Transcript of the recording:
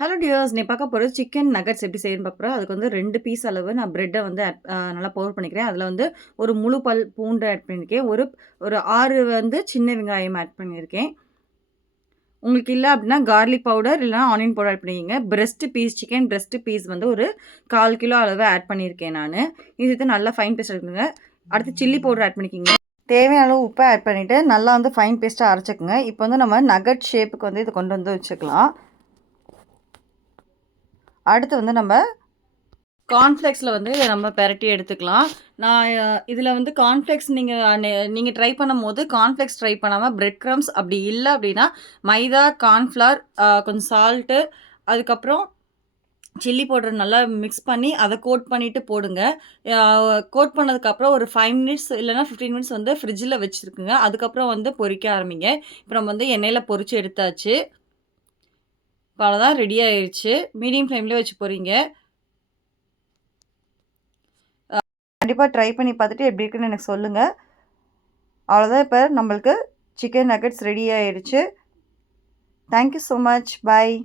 Hello tears! நீ பார்க்க போறது சிக்கன் நகட்ஸ் எப்படி செய்யணும்னு பார்க்க போறோம். அதுக்கு வந்து 2 பீஸ் அளவு நான் பிரெட்ட வந்து நல்லா பவுடர் பண்ணிக்கிறேன். அதில வந்து ஒரு முழு பல் பூண்டு ஆட் பண்ணியிருக்கேன். ஒரு ஒரு 6 வந்து சின்ன வெங்காயம் ஆட் பண்ணியிருக்கேன். உங்களுக்கு இல்ல அப்படின்னா கார்லிக் பவுடர் இல்லைனா ஆனியன் பவுடர் ஆட் பண்ணிக்கங்க. சிக்கன் பிரெஸ்ட் பீஸ் வந்து ஒரு 1/4 கிலோ அளவு ஆட் பண்ணியிருக்கேன் நானு. இது சேர்த்து நல்லா ஃபைன் பேஸ்ட் எடுத்துக்கங்க. அடுத்து சில்லி பவுடர் ஆட் பண்ணிக்கங்க. தேவையான அளவு உப்பை ஆட் பண்ணிவிட்டு நல்லா வந்து ஃபைன் பேஸ்ட்டாக அரைச்சிக்கங்க. இப்போ வந்து நம்ம நகட் ஷேப்புக்கு வந்து இதை கொண்டு வந்து வச்சுக்கலாம். அடுத்து வந்து நம்ம கார்ன்ஃப்ளேக்ஸில் வந்து நம்ம பெரட்டி எடுத்துக்கலாம். நான் இதில் வந்து கார்ன்ஃப்ளேக்ஸ் நீங்கள் ட்ரை பண்ணும்போது கார்ன்ஃப்ளேக்ஸ் ட்ரை பண்ணாமல் பிரெட் க்ரம்ஸ் அப்படி இல்லை அப்படின்னா மைதா, கார்ன்ஃப்ளவர், கொஞ்சம் சால்ட்டு, அதுக்கப்புறம் சில்லி பவுடர் நல்லா மிக்ஸ் பண்ணி அதை கோட் பண்ணிவிட்டு போடுங்க. கோட் பண்ணதுக்கப்புறம் ஒரு 5 மினிட்ஸ் இல்லைனா 15 மினிட்ஸ் வந்து ஃப்ரிட்ஜில் வச்சுருக்குங்க. அதுக்கப்புறம் வந்து பொரிக்க ஆரம்பிங்க. இப்போ நம்ம வந்து எண்ணெயில் பொரிச்சு எடுத்தாச்சு. இப்போ அவ்வளோதான், ரெடி ஆயிடுச்சு. மீடியம் ஃப்ளேம்லேயே வச்சு பொரிங்க. கண்டிப்பாக ட்ரை பண்ணி பார்த்துட்டு எப்படி இருக்குன்னு எனக்கு சொல்லுங்கள். அவ்வளோதான், இப்போ நம்மளுக்கு சிக்கன் நகட்ஸ் ரெடி ஆயிடுச்சு. Thank you so much. பாய்.